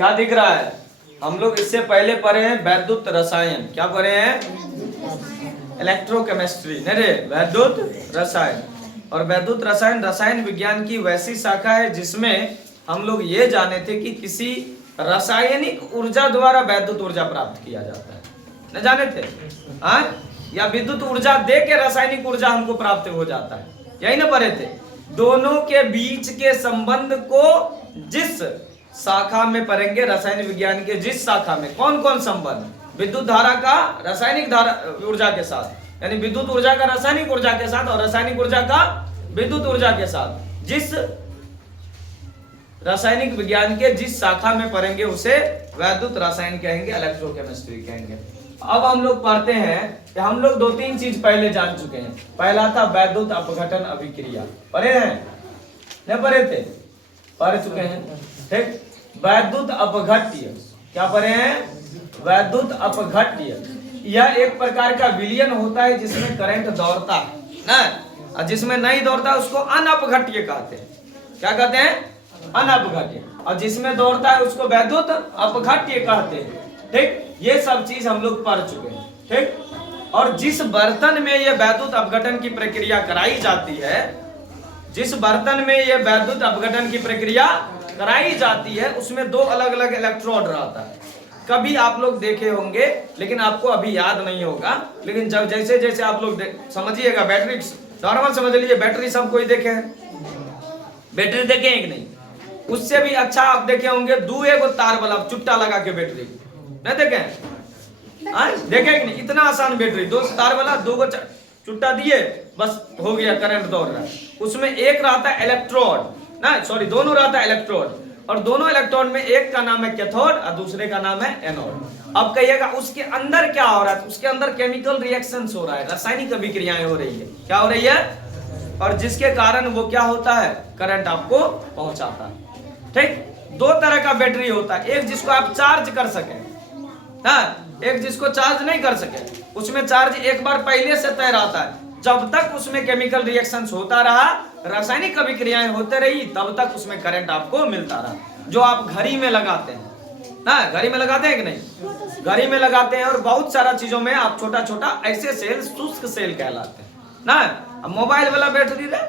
क्या दिख रहा है? हम लोग इससे पहले पढ़े हैं वैद्युत रसायन। क्या पढ़े हैं? इलेक्ट्रोकेमिस्ट्री, नहीं रे, वैद्युत रसायन। और वैद्युत रसायन रसायन विज्ञान की वैसी शाखा है जिसमें हम लोग ये जाने थे कि किसी रासायनिक ऊर्जा द्वारा वैद्युत ऊर्जा प्राप्त किया जाता है। न जाने थे? या विद्युत ऊर्जा दे के रासायनिक ऊर्जा हमको प्राप्त हो जाता है, यही ना पढ़े थे? दोनों के बीच के संबंध को जिस शाखा में पढ़ेंगे, रसायन विज्ञान के जिस शाखा में कौन कौन संबंध, विद्युत धारा का रासायनिक धारा ऊर्जा के साथ, यानी विद्युत ऊर्जा का रासायनिक ऊर्जा के साथ और रासायनिक ऊर्जा का विद्युत ऊर्जा के साथ, जिस रासायनिक विज्ञान के जिस शाखा में पढ़ेंगे उसे वैद्युत रसायन कहेंगे, इलेक्ट्रोकेमिस्ट्री कहेंगे। अब हम लोग पढ़ते हैं कि हम लोग 2-3 चीज पहले जान चुके हैं। पहला था वैद्युत अपघटन अभिक्रिया, पढ़े हैं? नहीं पढ़े थे? पढ़ चुके हैं, ठीक। वैद्युत अपघट्य, क्या पढ़े हैं? वैद्युत अपघट्य, यह एक प्रकार का विलयन होता है जिसमें करंट दौड़ता है ना, और जिसमें नहीं दौड़ता उसको अनअपघट्य कहते हैं। क्या कहते हैं? अनअपघट्य। और जिसमें दौड़ता है उसको वैद्युत अपघट्य कहते हैं, ठीक। ये सब चीज हम लोग पढ़ चुके हैं, ठीक। और जिस बर्तन में ये वैद्युत अपघटन की प्रक्रिया कराई जाती है, जिस बर्तन में ये वैद्युत अपघटन की प्रक्रिया कराई जाती है, उसमें 2 अलग अलग इलेक्ट्रोड रहता है। कभी आप लोग देखे होंगे लेकिन आपको अभी याद नहीं होगा, लेकिन जब जैसे जैसे आप लोग समझिएगा, बैटरी नॉर्मल समझ लीजिए, बैटरी सब कोई देखे हैं? बैटरी देखे हैं कि नहीं? उससे भी अच्छा आप देखे होंगे 2 एगो तार वाला चुट्टा लगा के बैटरी, नहीं देखे हैं? देखे कि नहीं? इतना आसान बैटरी, 2 तार वाला, 2 गो चुट्टा दिए, बस हो गया, करंट दौड़ रहा है। उसमें एक रहता है इलेक्ट्रोड, ना सॉरी, दोनों रहता है इलेक्ट्रोड, और दोनों इलेक्ट्रोड में एक का नाम है कैथोड और दूसरे का नाम है एनोड। अब कहिएगा उसके अंदर क्या हो रहा है? उसके अंदर केमिकल रिएक्शंस हो रहा है, रासायनिक अभिक्रियाएं हो रही है। क्या हो रही है? और जिसके कारण वो क्या होता है? करंट आपको पहुंचाता है, ठीक। 2 तरह का बैटरी होता है, एक जिसको आप चार्ज कर सके, एक जिसको चार्ज नहीं कर सके। उसमें चार्ज एक बार पहले से तय रहता है, जब तक उसमें केमिकल रिएक्शंस होता रहा, रासायनिक अभिक्रियाएं होते रही, तब तक उसमें करंट आपको मिलता रहा। जो आप घड़ी में लगाते हैं ना, घड़ी में लगाते हैं कि नहीं? घड़ी में लगाते हैं, और बहुत सारा चीजों में आप छोटा छोटा ऐसे सेल शुष्क सेल कहलाते हैं ना। अब मोबाइल वाला बैटरी रे,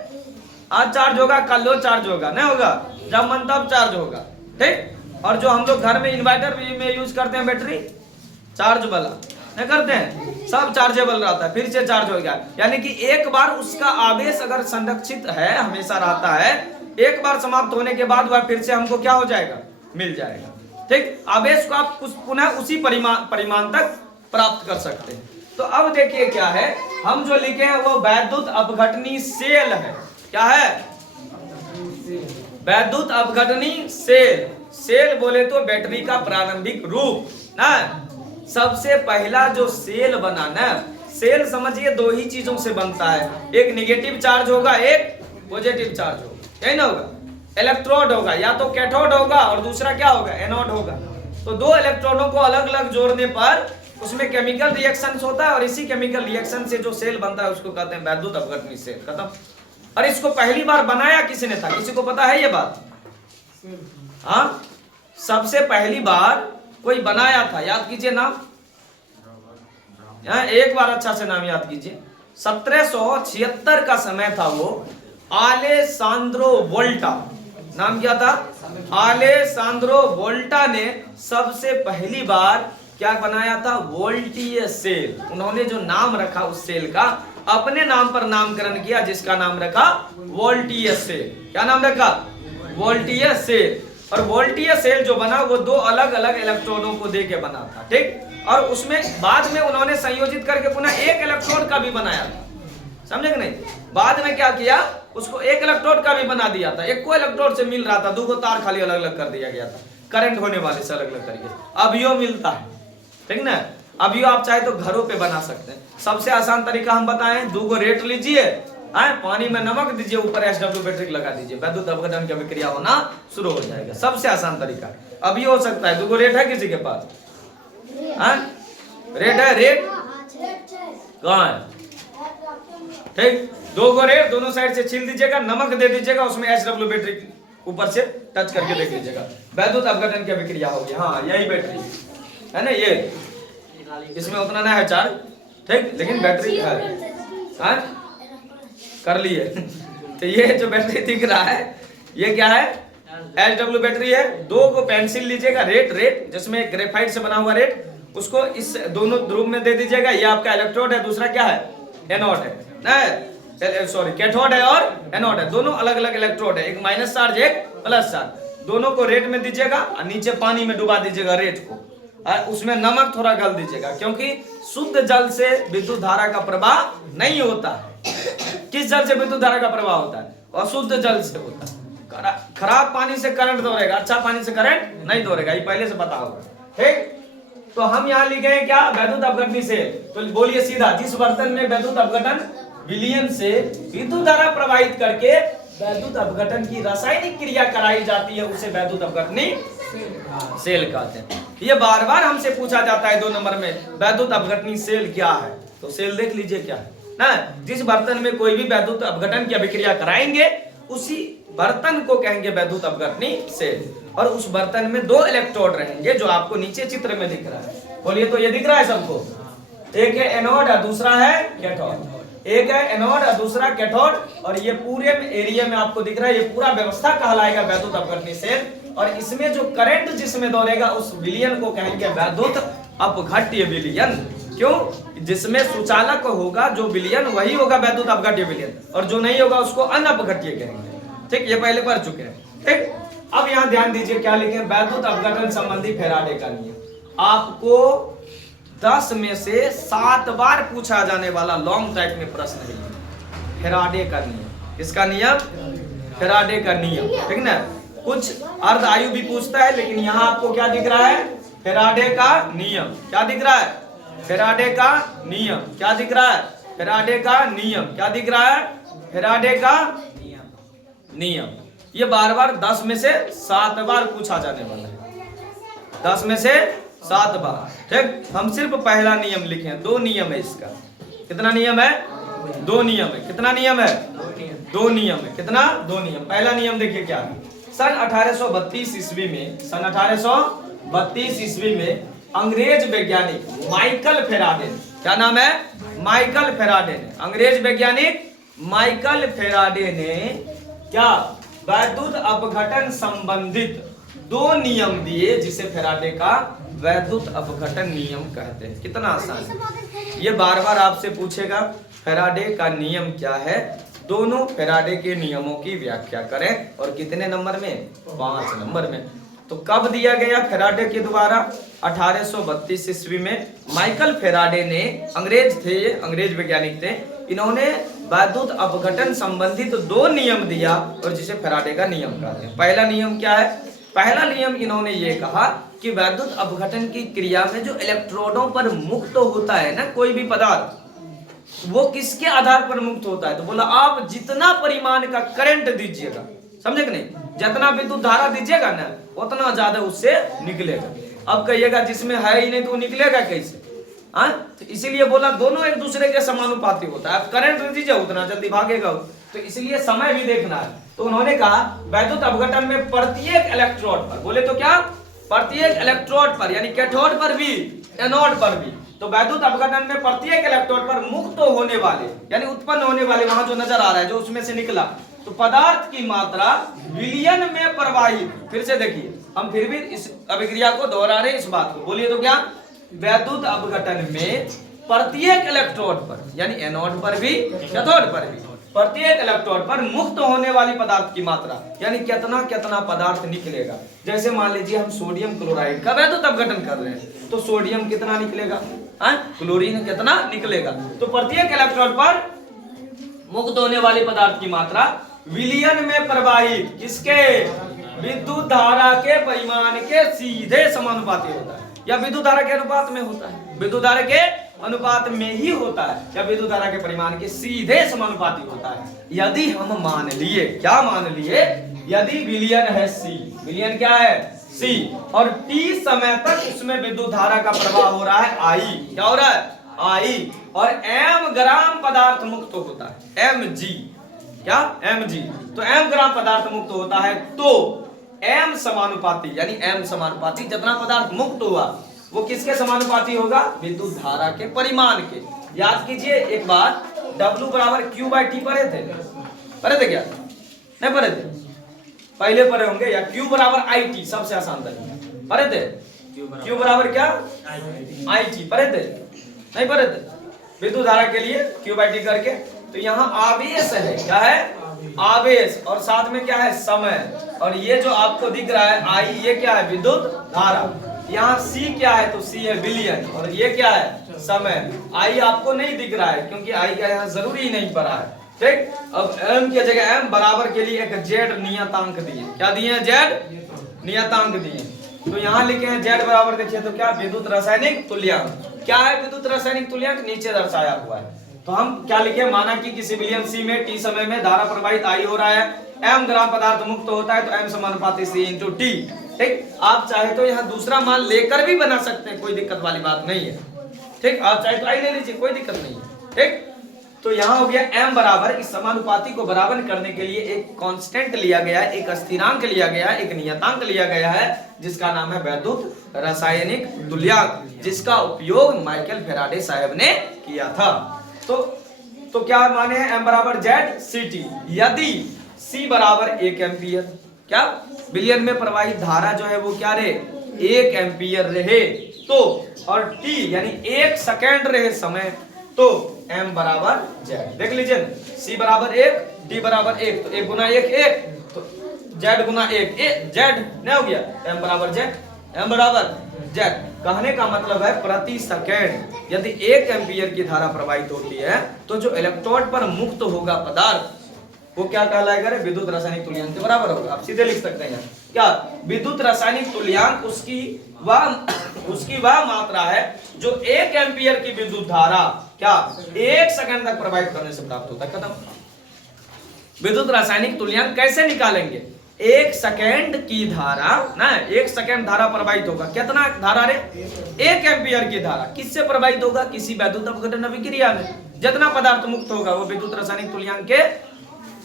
आज चार्ज होगा, कल लो चार्ज होगा, नहीं होगा, जब मन तब चार्ज होगा, ठीक। और जो हम लोग घर में इन्वर्टर में यूज करते हैं बैटरी, चार्ज वाला नहीं करते हैं, सब चार्जेबल रहता है, फिर से चार्ज हो गया। यानी कि एक बार उसका आवेश अगर संरक्षित है, हमेशा रहता है, एक बार समाप्त होने के बाद वह फिर से हमको क्या हो जाएगा? मिल जाएगा, ठीक। आवेश को आप पुनः उसी परिमाण तक प्राप्त कर सकते हैं। तो अब देखिए क्या है, हम जो लिखे हैं वो वैद्युत अपघटनी सेल है। क्या है? वैद्युत अपघटनी सेल। सेल बोले तो बैटरी का प्रारंभिक रूप ना। सबसे पहला जो सेल बना ना, सेल समझिए 2 ही चीजों से बनता है, एक नेगेटिव चार्ज होगा, एक पॉजिटिव चार्ज होगा, यही ना होगा? इलेक्ट्रोड होगा, या तो कैथोड होगा और दूसरा क्या होगा? एनोड होगा। तो 2 इलेक्ट्रॉनों को अलग अलग जोड़ने पर उसमें केमिकल रिएक्शन होता है, और इसी केमिकल रिएक्शन से जो सेल बनता है उसको कहते हैं वैद्युत अपघटनी सेल। खत्म। और इसको पहली बार बनाया किसने था? किसी को पता है ये बात? हाँ, सबसे पहली बार कोई बनाया था, याद कीजिए नाम, एक बार अच्छा से नाम याद कीजिए। 1776 का समय था वो, अलेसांद्रो वोल्टा। नाम क्या था? अलेसांद्रो वोल्टा ने सबसे पहली बार क्या बनाया था? वोल्टीय सेल। उन्होंने जो नाम रखा उस सेल का, अपने नाम पर नामकरण किया, जिसका नाम रखा वोल्टीय सेल। क्या नाम रखा? वोल्टीय सेल। और वोल्टीय सेल जो बना वो 2 अलग अलग इलेक्ट्रॉनों को देके बना था, ठीक। और उसमें बाद में उन्होंने संयोजित करके पुनः एक इलेक्ट्रोड का भी बनाया था, समझे कि नहीं? बाद में क्या किया, उसको एक इलेक्ट्रोड का भी बना दिया था, एक को इलेक्ट्रोड से मिल रहा था, 2 तार खाली अलग अलग कर दिया गया था, करंट होने वाले से अलग अलग करके। अभियो मिलता है, ठीक ना। अभियो आप चाहे तो घरों पे बना सकते हैं। सबसे आसान तरीका हम बताएं, 2 रेट लीजिए, पानी में नमक दीजिए, ऊपर SW बैटरी लगा दीजिए, वैद्युत अपघटन की अभिक्रिया होना शुरू हो जाएगा। सबसे आसान तरीका अभी हो सकता है। 2 रेट है किसी के पास? रेट है? रेट कहाँ है? ठीक, 2 रेट दोनों साइड से छील दीजिएगा, नमक दे दीजिएगा, उसमें SW बैटरी ऊपर से टच करके देख लीजिएगा, वैद्युत अपघटन की अभिक्रिया होगी। हाँ यही बैटरी है ना, ये इसमें उतना ना है चार्ज, ठीक, लेकिन बैटरी है। हाँ कर लिए तो ये जो बैटरी दिख रहा है ये क्या है, SW बैटरी है। दो को पेंसिल लीजिएगा, रेट जिसमें ग्रेफाइट से बना हुआ रेट, उसको इस दोनों ध्रुव में दे दीजिएगा। ये आपका इलेक्ट्रोड है, दूसरा क्या है, एनोड है ना, सॉरी कैथोड है और एनोड है, दोनों अलग अलग इलेक्ट्रोड है, एक माइनस चार्ज एक प्लस चार्ज। दोनों को रेट में दीजिएगा और नीचे पानी में डुबा दीजिएगा रेट को, और उसमें नमक थोड़ा घल दीजिएगा, क्योंकि शुद्ध जल से विद्युत धारा का प्रवाह नहीं होता है। किस जल से विद्युत धारा का प्रवाह होता है, अशुद्ध जल से होता है। खराब पानी से करंट दौड़ेगा, अच्छा पानी से करंट नहीं दौड़ेगा, ये पहले से पता होगा, ठीक। तो हम यहाँ लिखे हैं क्या, वैद्युत अपघटनी सेल। तो बोलिए सीधा, जिस बर्तन में वैद्युत अपघटन विलयन से विद्युत धारा प्रवाहित करके वैद्युत अपघटन की रासायनिक क्रिया कराई जाती है, उसे वैद्युत अपघटनी सेल कहते हैं। ये बार बार हमसे पूछा जाता है 2 नंबर में, वैद्युत अपघटनी सेल क्या है। तो सेल देख लीजिए क्या है ना, जिस बर्तन में कोई भी वैद्युत अपघटन की अभिक्रिया कराएंगे उसी बर्तन को कहेंगे वैद्युत अपघटनी सेल। और उस बर्तन में 2 इलेक्ट्रोड रहेंगे, जो आपको नीचे चित्र में दिख रहा है। बोलिए, तो ये दिख रहा है सबको, एक है एनोड और दूसरा है कैथोड, एक है एनोड और दूसरा कैथोड। और ये पूरे एरिया में आपको दिख रहा है, ये पूरा व्यवस्था कहलाएगा वैद्युत अपघटनी सेल। और इसमें जो करंट जिसमें दौड़ेगा उस विलयन को कहेंगे वैद्युत अपघट्य विलयन। क्यों, जिसमें सुचालक होगा जो विलयन वही होगा वैद्युत अपघट्य विलयन, और जो नहीं होगा उसको अनअपघट्य कहेंगे, ठीक। ये पहले पढ़ चुके हैं, ठीक। अब यहाँ ध्यान दीजिए क्या लिखे, वैद्युत अपघटन संबंधी फैराडे का नियम। आपको 10 में से 7 बार पूछा जाने वाला लॉन्ग टाइप में प्रश्न है फैराडे का नियम। किसका नियम, फैराडे का नियम, ठीक ना। कुछ अर्ध आयु भी पूछता है, लेकिन यहाँ आपको क्या दिख रहा है, फैराडे का नियम। क्या दिख रहा है, फैराडे का नियम। क्या दिख रहा है, फैराडे का नियम। क्या दिख रहा है, फैराडे का नियम। ये बार बार 10 में से 7 बार पूछा जाने वाला है, 10 में से 7 बार, ठीक। हम सिर्फ पहला नियम लिखे हैं, 2 नियम है इसका। कितना नियम है, 2 नियम है। कितना नियम है, 2 नियम है। कितना, 2 नियम। पहला नियम देखिए क्या है, सन 1832 ईस्वी में, सन 1832 ईस्वी में अंग्रेज वैज्ञानिक माइकल फैराडे, क्या नाम है, माइकल फैराडे ने, अंग्रेज वैज्ञानिक माइकल फैराडे ने क्या, वैद्युत अपघटन संबंधित 2 नियम दिए, जिसे फैराडे का वैद्युत अपघटन नियम कहते हैं। कितना आसान है। ये बार बार आपसे पूछेगा फैराडे का नियम क्या है, दोनों फैराडे के नियमों की व्याख्या करें। और कितने नंबर में, 5 नंबर में। तो कब दिया गया फैराडे के द्वारा, 1832 ईस्वी में। माइकल फैराडे ने, अंग्रेज थे, अंग्रेज वैज्ञानिक थे, इन्होंने वैद्युत अपघटन संबंधित 2 नियम दिया, और जिसे फैराडे का नियम कहते हैं। पहला नियम क्या है, पहला नियम इन्होंने ये कहा कि वैद्युत अपघटन की क्रिया में जो इलेक्ट्रोडों पर मुक्त होता है ना कोई भी पदार्थ, वो किसके आधार पर मुक्त होता है, तो बोला आप जितना परिमाण का करंट दीजिएगा, समझे कि नहीं, जितना विद्युत धारा दीजिएगा ना उतना ज्यादा उससे निकलेगा। अब कहिएगा जिसमें है ही नहीं तो निकलेगा कैसे, तो इसीलिए बोला दोनों एक दूसरे के समानुपाती होता है। आप करंट दीजिए उतना जल्दी भागेगा, तो इसलिए समय भी देखना है। तो उन्होंने कहा वैद्युत अपघटन में प्रत्येक इलेक्ट्रोड पर, बोले तो क्या, प्रत्येक इलेक्ट्रोड पर, यानी कैथोड पर भी एनोड पर भी, तो वैद्युत अपघटन में प्रत्येक इलेक्ट्रोड पर मुक्त होने वाले, यानी उत्पन्न होने वाले, वहां जो नजर आ रहा है जो उसमें से निकला, तो पदार्थ की मात्रा विलयन में प्रवाहित। फिर से देखिए, हम फिर भी इस अभिक्रिया को दोहरा रहे हैं, इस बात को बोलिए तो क्या, वैद्युत अपघटन में प्रत्येक इलेक्ट्रोड पर, यानी एनोड पर भी कैथोड पर भी, प्रत्येक इलेक्ट्रोड पर मुक्त होने वाली पदार्थ की मात्रा, यानी कितना कितना पदार्थ निकलेगा। जैसे मान लीजिए हम सोडियम क्लोराइड का वैद्युत अपघटन कर रहे हैं, तो सोडियम कितना निकलेगा, क्लोरीन कितना निकलेगा। तो प्रत्येक इलेक्ट्रोड पर मुक्त होने वाली पदार्थ की मात्रा विलयन में प्रवाहित किसके, विद्युत धारा के परिमाण के सीधे समानुपाती होता है, या विद्युत धारा के अनुपात में होता है, विद्युत धारा के अनुपात में ही होता है, या विद्युत धारा के परिमाण के सीधे समानुपाती होता है। यदि हम मान लिए, क्या मान लिए, यदि विलयन है C, विलयन क्या है C, और T समय तक उसमें विद्युत धारा का प्रवाह हो रहा है I, क्या हो रहा है I, और m ग्राम पदार्थ मुक्त होता है, mg, क्या mg, तो m ग्राम पदार्थ मुक्त होता है, तो m समानुपाती, यानी m समानुपाती जितना पदार्थ मुक्त हुआ वो किसके समानुपाती होगा? विद्युत धारा के परिमाण के। याद कीजिए एक बात, W बराबर Q बाई टी पढ़े थे क्या? नहीं पढ़े थे? पहले पढ़े होंगे। या Q बराबर IT, सबसे आसान तरीका पढ़े थे। Q बराबर क्या? IT पढ़े थे? नहीं पढ़े थे? विद्युत धारा के लिए Q बाई टी करके। तो यहाँ आवेश है, क्या है? आवेश, और साथ में क्या है? समय। और ये जो आपको दिख रहा है I, ये क्या है? विद्युत धारा। यहाँ C क्या है? तो C है बिलियन, और ये क्या है? समय। I आपको नहीं दिख रहा है क्योंकि I का यहाँ जरूरी नहीं पड़ा है, ठीक। अब M की जगह M बराबर के लिए एक Z नियतांक दिए। क्या दिए? Z नियतांक दिए। तो यहाँ लिखे हैं Z बराबर, देखिए तो क्या? विद्युत रासायनिक तुल्यांक। क्या है विद्युत रासायनिक तुल्यांक? नीचे दर्शाया हुआ है। तो हम क्या लिखे? माना कि किसी विलियन C में T समय में धारा प्रवाहित I हो रहा है, M ग्राम पदार्थ मुक्त होता है, तो M समानुपाती C इंटू T, ठीक। आप चाहे तो यहाँ दूसरा मान लेकर भी बना सकते हैं, कोई दिक्कत वाली बात नहीं है, ठीक। आप चाहे तो I ले लीजिए, कोई दिक्कत नहीं है, ठीक। तो यहाँ हो गया M बराबर, इस समानुपाती को बराबर करने के लिए एक कांस्टेंट लिया गया है, एक स्थिरांक लिया गया है, एक नियतांक लिया गया है, जिसका नाम है वैद्युत रासायनिक तुल्यांक, जिसका उपयोग माइकल फैराडे साहब ने किया था। तो क्या माने हैं? M बराबर Z CT। यदि C बराबर 1 एम्पियर, क्या? बिलियन में प्रवाहित धारा जो है वो क्या रहे? 1 एम्पियर रहे, तो और T यानी 1 सेकेंड रहे समय, तो M बराबर Z। देख लीजिए, C बराबर 1, D बराबर 1, तो 1 गुना 1 1, तो Z गुना 1 Z नहीं हो गया? M बराबर Z, M बराबर Z। कहने का मतलब है प्रति सेकेंड यदि 1 एम्पियर की धारा प्रवाहित होती है तो जो इलेक्ट्रोड पर मुक्त होगा पदार्थ वो क्या कहलाएगा? विद्युत रासायनिक तुल्यांक के बराबर होगा। आप सीधे लिख सकते हैं क्या? विद्युत रासायनिक तुल्यांक उसकी वह मात्रा है जो 1 एम्पियर की विद्युत धारा क्या 1 सेकंड तक प्रवाहित करने से प्राप्त होता है। खत्म। विद्युत रासायनिक तुल्यांक कैसे निकालेंगे? 1 सेकेंड की धारा ना, 1 सेकेंड धारा प्रवाहित होगा, कितना धारा रे? 1 एम्पियर की धारा किससे प्रवाहित होगा? किसी वैद्युत अपघटन अभिक्रिया में। जितना पदार्थ मुक्त होगा वो विद्युत रासायनिक तुल्यांक के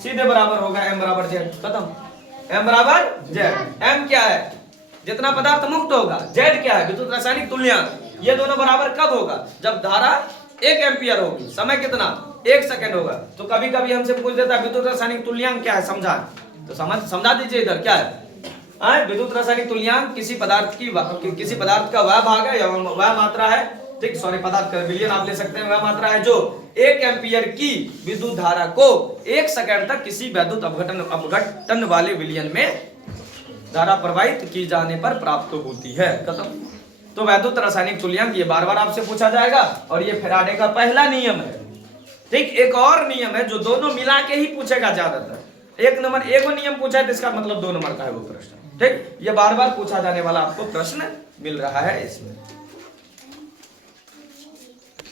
सीधे बराबर होगा। M बराबर Z। खत्म। M बराबर Z। M क्या है? जितना पदार्थ मुक्त होगा। Z क्या है? विद्युत रासायनिक तुल्यांक। ये दोनों बराबर कब होगा? जब धारा 1 एम्पियर होगी, समय कितना? 1 सेकेंड होगा। तो कभी कभी हमसे पूछ देता है विद्युत रासायनिक तुल्यांक क्या है, समझा? तो समझा दीजिए इधर क्या है। विद्युत रासायनिक तुल्यांक किसी पदार्थ का वह भाग है या वह मात्रा है, ठीक। सॉरी, पदार्थ का विलियन आप ले सकते हैं, वह मात्रा है जो 1 एम्पियर की विद्युत धारा को 1 सेकंड तक किसी वैद्युत अपघटन वाले विलियन में धारा प्रवाहित की जाने पर प्राप्त होती है। खत्म। तो वैद्युत रासायनिक तुल्यांक ये बार-बार आपसे पूछा जाएगा, और ये फैराडे का पहला नियम है, ठीक। एक और नियम है जो दोनों मिला के ही पूछेगा ज्यादातर। एक नियम पूछा है तो इसका मतलब 2 नंबर का है वो प्रश्न, ठीक। ये बार-बार पूछा जाने वाला आपको प्रश्न मिल रहा है इसमें।